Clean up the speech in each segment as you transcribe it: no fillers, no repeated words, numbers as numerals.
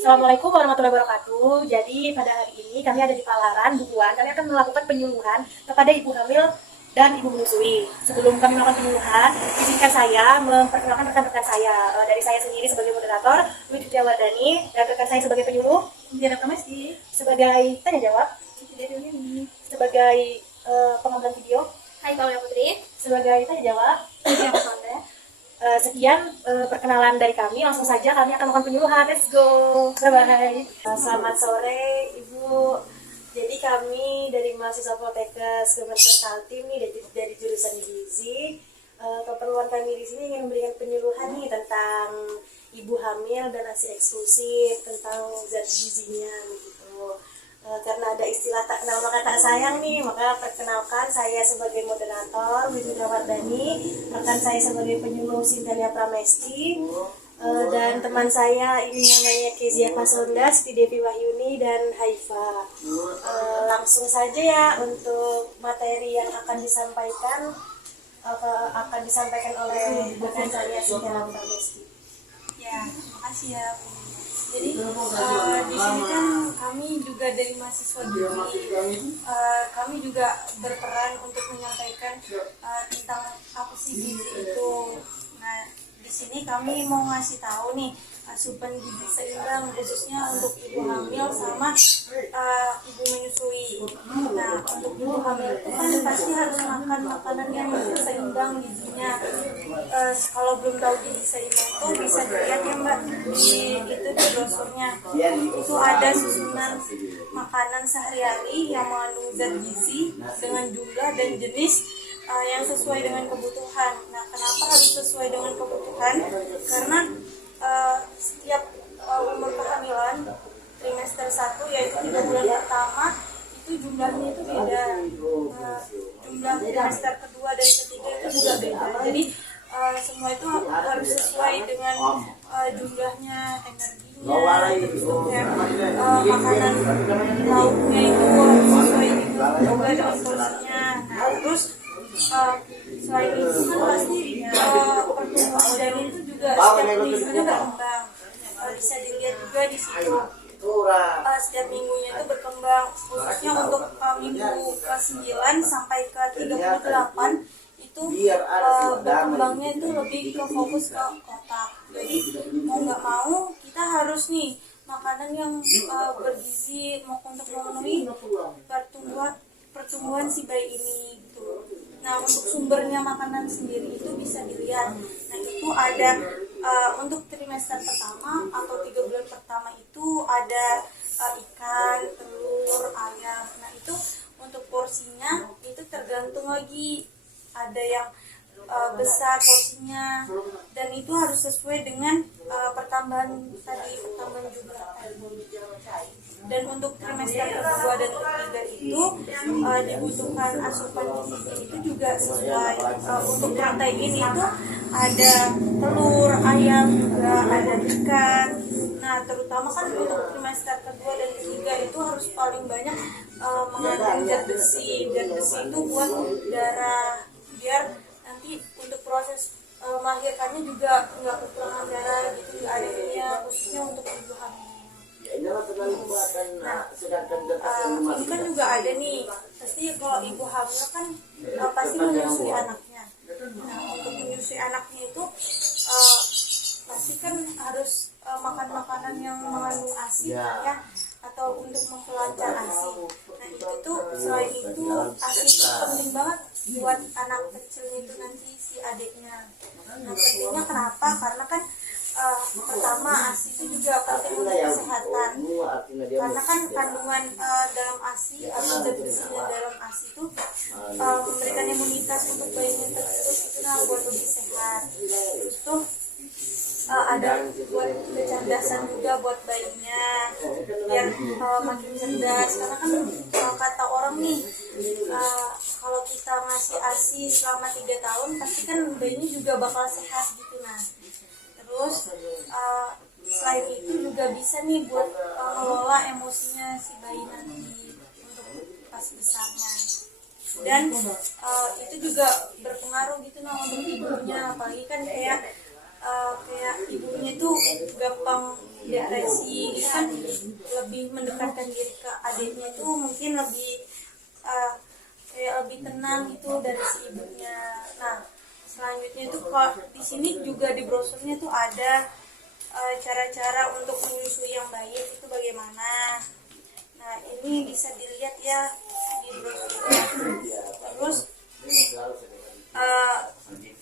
Assalamualaikum warahmatullahi wabarakatuh. Jadi pada hari ini kami ada di Palaran, Bukuan. Kami akan melakukan penyuluhan kepada ibu hamil dan ibu menyusui. Sebelum kami melakukan penyuluhan, izinkan saya memperkenalkan rekan-rekan saya. Dari saya sendiri sebagai moderator, Dwi Wardani, dan rekan saya sebagai penyuluh, Diana Kamesti, sebagai tanya jawab, sebagai pengambilan video, Hai Paula Putri, sebagai tanya jawab, sekian perkenalan dari kami. Langsung saja kami akan melakukan penyuluhan. Let's go. Bye-bye. Selamat sore Ibu. Jadi kami dari mahasiswa Poltekkes Kementerian Kaltim nih dari jurusan gizi. Keperluan kami di sini ingin memberikan penyuluhan nih tentang ibu hamil dan ASI eksklusif, tentang zat gizinya begitu. Karena ada istilah tak kenal maka tak sayang nih, maka perkenalkan saya sebagai moderator Widya Wardani, rekan saya sebagai penyuluh Sintalia Pramesti, dan teman saya ini namanya Kezia Pasonda, Siti Devi Wahyuni, dan Haifa. Langsung saja ya untuk materi yang akan disampaikan oleh rekan saya Sintalia Pramesti. ya makasih ya. Jadi di sini kan kami juga dari mahasiswa gizi, kami juga berperan untuk menyampaikan tentang apa sih gizi itu. Nah di sini kami mau ngasih tahu nih asupan gizi seimbang khususnya untuk ibu hamil sama ibu menyusui. Nah untuk ibu hamil itu kan pasti harus makan makanan yang seimbang gizinya. Kalau belum tahu gizi seimbang itu bisa dilihat ya Mbak di brosurnya. Itu ada susunan makanan sehari-hari yang mengandung zat gizi dengan jumlah dan jenis yang sesuai dengan kebutuhan. Nah, kenapa harus sesuai dengan kebutuhan? Karena setiap umur kehamilan trimester 1 yaitu 3 bulan pertama itu jumlahnya itu beda. Jumlah trimester kedua dan ketiga itu juga beda. Jadi semua itu harus sesuai dengan jumlahnya, energinya, terus makanan lauknya itu harus sesuai juga dengan porsinya. Nah, terus selain itu kan pasti pertumbuhan janin itu juga setiap minggunya berkembang. Bisa dilihat juga di situ. Setiap minggunya itu berkembang, khususnya untuk minggu ke-9 sampai ke 38 itu berkembangnya itu lebih ke fokus ke otak. Jadi mau nggak mau kita harus nih makanan yang bergizi untuk memenuhi pertumbuhan si bayi ini gitu. Nah untuk sumbernya makanan sendiri itu bisa dilihat. Nah itu ada untuk trimester pertama atau 3 bulan pertama itu ada ikan, telur, ayam. Nah itu untuk porsinya itu tergantung lagi, ada yang besar porsinya dan itu harus sesuai dengan pertambahan jumlah tadi. Dan untuk trimester kedua dan ketiga itu dibutuhkan asupan gizi itu juga sesuai. Untuk protein itu ada telur, ayam, juga ada ikan. Nah terutama kan untuk trimester kedua dan ketiga itu harus paling banyak mengandung zat besi. Zat besi itu buat darah, biar nanti untuk proses melahirkannya juga nggak kekurangan darah gitu, adanya khususnya untuk ibu hamil. Nah, ini kan juga ada nih, pasti kalau ibu hamil kan pasti menyusui anaknya. Nah, untuk menyusui anaknya itu pasti kan harus makan makanan yang mengandung ASI ya, atau untuk memperlancar ASI. Nah itu tuh selain itu ASI itu penting banget buat anak kecilnya itu nanti si adiknya. Nah pentingnya kenapa? Karena kan pertama ASI itu juga penting untuk kesehatan. Karena kan kandungan dalam ASI atau zat besinya dalam ASI itu memberikan imunitas untuk bayinya tersebut itu buat lebih sehat. Terus tuh ada buat kecerdasan juga buat bayinya, biar makin cerdas. Karena kan kata orang nih kalau kita ngasih ASI selama 3 tahun pasti kan bayinya juga bakal sehat gitu. Nah terus selain itu juga bisa nih buat mengelola emosinya si bayi nanti untuk pas besarnya. Dan itu juga berpengaruh gitu untuk ibunya, apalagi kan kayak kayak ibunya tuh gampang depresi gitu kan, lebih mendekatkan diri ke adiknya itu mungkin lebih kayak lebih tenang gitu dari si ibunya. Nah selanjutnya itu kalau di sini juga di brosurnya tuh ada cara-cara untuk menyusui yang baik itu bagaimana. Nah ini bisa dilihat ya di brosurnya. Terus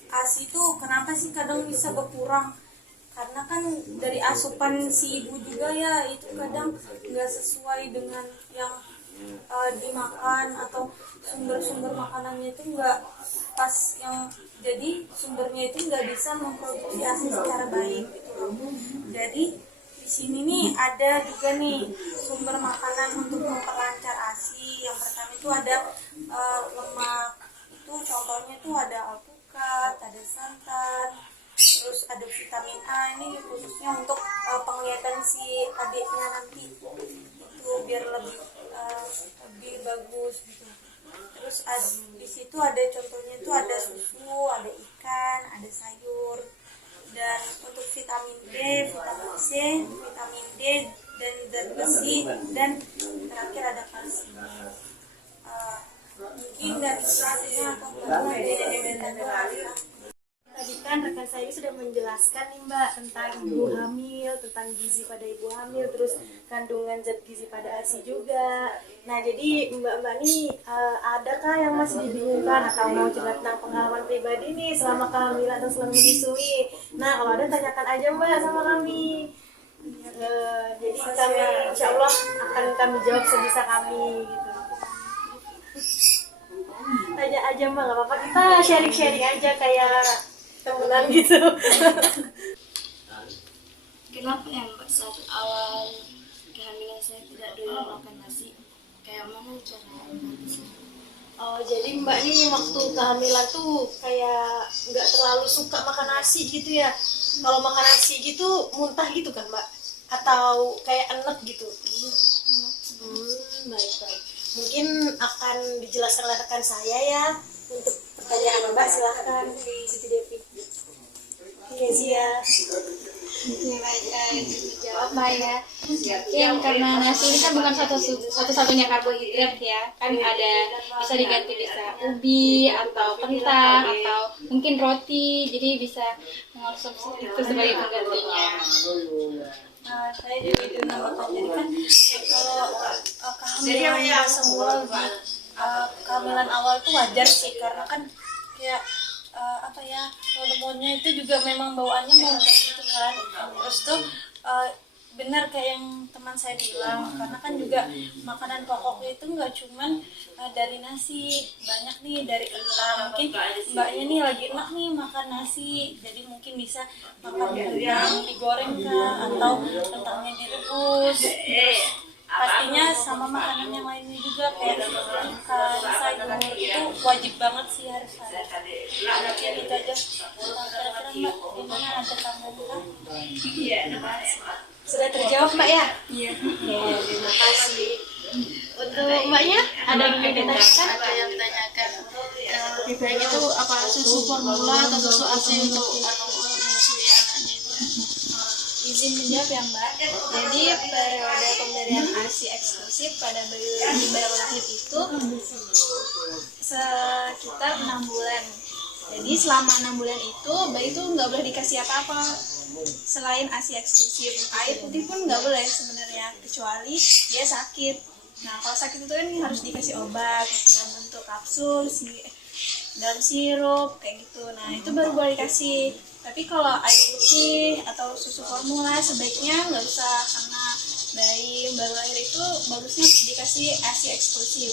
ASI itu kenapa sih kadang bisa berkurang? Karena kan dari asupan si ibu juga ya, itu kadang nggak sesuai dengan yang dimakan, atau sumber-sumber makanannya itu nggak pas, yang jadi sumbernya itu nggak bisa memproduksi ASI secara baik gitu loh. Jadi di sini nih ada juga nih sumber makanan untuk memperlancar ASI. Yang pertama itu ada lemak, itu contohnya tuh ada alpukat, ada santan, terus ada vitamin A. Ini khususnya untuk penglihatan si adiknya nanti itu biar lebih bagus gitu. Terus di situ ada contohnya tuh ada susu, ada ikan, ada sayur. Dan untuk vitamin B, vitamin C, vitamin D, dan zat besi, dan terakhir ada kalsium. Mungkin dari selanjutnya atau Tadi kan rekan saya sudah menjelaskan nih Mbak tentang ibu hamil, tentang gizi pada ibu hamil, terus kandungan zat gizi pada ASI juga. Nah jadi Mbak-Mbak nih adakah yang masih dibingungkan atau mau cerita tentang pengalaman pribadi nih selama kehamilan atau selama menyusui? Nah kalau ada tanyakan aja Mbak sama kami. Jadi kami insya Allah akan kami jawab sebisa kami gitu. Tanya aja Mbak, gak apa-apa, kita sharing-sharing aja kayak temenan gitu. Kenapa ya Mbak saat awal kehamilan saya tidak doyan makan nasi? Kayak mana cara mengatasi? Oh jadi Mbak nih waktu kehamilan tuh kayak nggak terlalu suka makan nasi gitu ya? Kalau makan nasi gitu muntah gitu kan Mbak? Atau kayak enek gitu? Baik-baik. Mungkin akan dijelaskan oleh rekan saya ya. Untuk pertanyaan Mbak silahkan di Siti Devi. Iya sih ya. Jawab Mbak ya. Mungkin karena nasi ini kan bukan satu-satunya karbohidrat ya. Kan ada, bisa diganti bisa ubi atau kentang atau mungkin roti. Jadi bisa mengonsumsi itu sebagai penggantinya. Saya jadi dinamakan, jadi kan kalau kehamilan semua di kehamilan awal itu wajar sih, karena kan kayak hormonnya itu juga memang bawaannya mau kayak gitu kan. Terus tuh benar kayak yang teman saya bilang, karena kan juga makanan pokoknya itu nggak cuman dari nasi, banyak nih dari kentang. Mungkin mbaknya nih lagi enak nih makan nasi, jadi mungkin bisa makan kentang digoreng kah, atau kentangnya direbus. Terus pastinya sama makanan yang lainnya juga kayak ikan, sayur, itu wajib banget sih, harus ada. Mungkin itu aja. Kira-kira Mbak gimana, ada tambahan? Sudah terjawab Mbak ya? Iya. Terima kasih. Untuk Mbaknya ada yang ingin ditanyakan? Ada yang ditanyakan, lebih baik itu apa susu formula atau susu ASI untuk menyusui anaknya itu? Izin menjawab ya Mbak. Jadi periode pemberian ASI eksklusif pada bayi baru lahir itu sekitar 6 bulan. Jadi selama 6 bulan itu bayi itu nggak boleh dikasih apa-apa selain ASI eksklusif. Air putih pun nggak boleh sebenarnya, kecuali dia sakit. Nah kalau sakit itu kan harus dikasih obat dalam bentuk kapsul, dalam sirup kayak gitu. Nah itu baru boleh dikasih. Tapi kalau air putih atau susu formula sebaiknya nggak usah, karena bayi baru lahir itu bagusnya dikasih ASI eksklusif.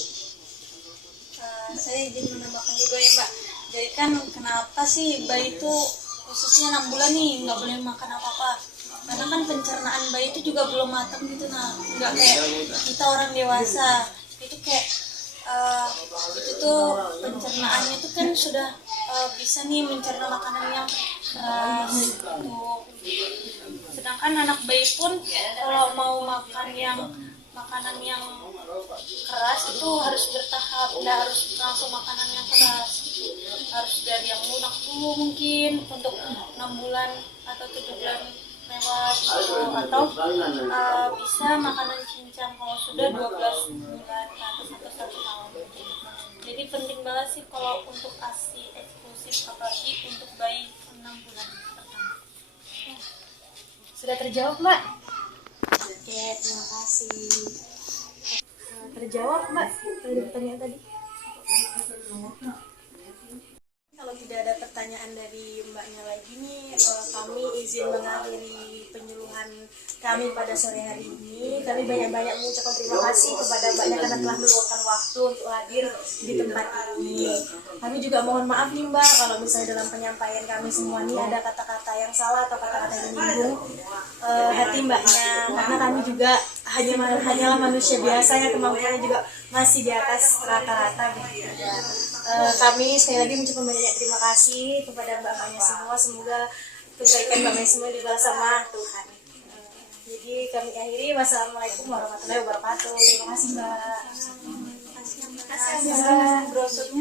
Saya jadi menambahkan juga ya Mbak. Jadi kan kenapa sih bayi itu khususnya 6 bulan nih nggak boleh makan apa-apa? Karena kan pencernaan bayi itu juga belum matang gitu, nah nggak kayak kita orang dewasa. Itu kayak itu tuh pencernaannya tuh kan sudah bisa nih mencerna makanan yang keras gitu. Sedangkan anak bayi pun kalau mau makan makanan yang keras itu harus bertahap, nggak harus langsung makanan yang keras. harus dari yang lunak dulu mungkin untuk 6 bulan atau 7 bulan lewat gitu. Atau bisa makanan cincang kalau sudah 12 bulan atau 1 tahun. Jadi penting banget sih kalau untuk ASI eksklusif, apalagi untuk bayi 6 bulan pertama. Sudah terjawab, Mbak? Oke, terima kasih. Terjawab, Mbak, pertanyaan tadi? Kalau tidak ada pertanyaan dari Mbaknya lagi nih, kami izin mengakhiri penyuluhan kami pada sore hari ini. Kami banyak-banyak mengucapkan terima kasih kepada Mbaknya karena telah meluangkan waktu untuk hadir di tempat ini. Kami juga mohon maaf nih Mbak, kalau misalnya dalam penyampaian kami semua nih ada kata-kata yang salah atau kata-kata yang menyinggung hati Mbaknya, karena kami juga hanyalah manusia biasa yang kemampuannya juga masih di atas rata-rata begitu ya. Kami sekali lagi mengucapkan banyak terima kasih kepada mbak-mbaknya semua. Semoga kebaikan mbak-mbaknya semua dibalas sama Tuhan. Jadi kami akhiri. Wassalamualaikum warahmatullahi wabarakatuh. Terima kasih Mbak. Terima kasih Mbak.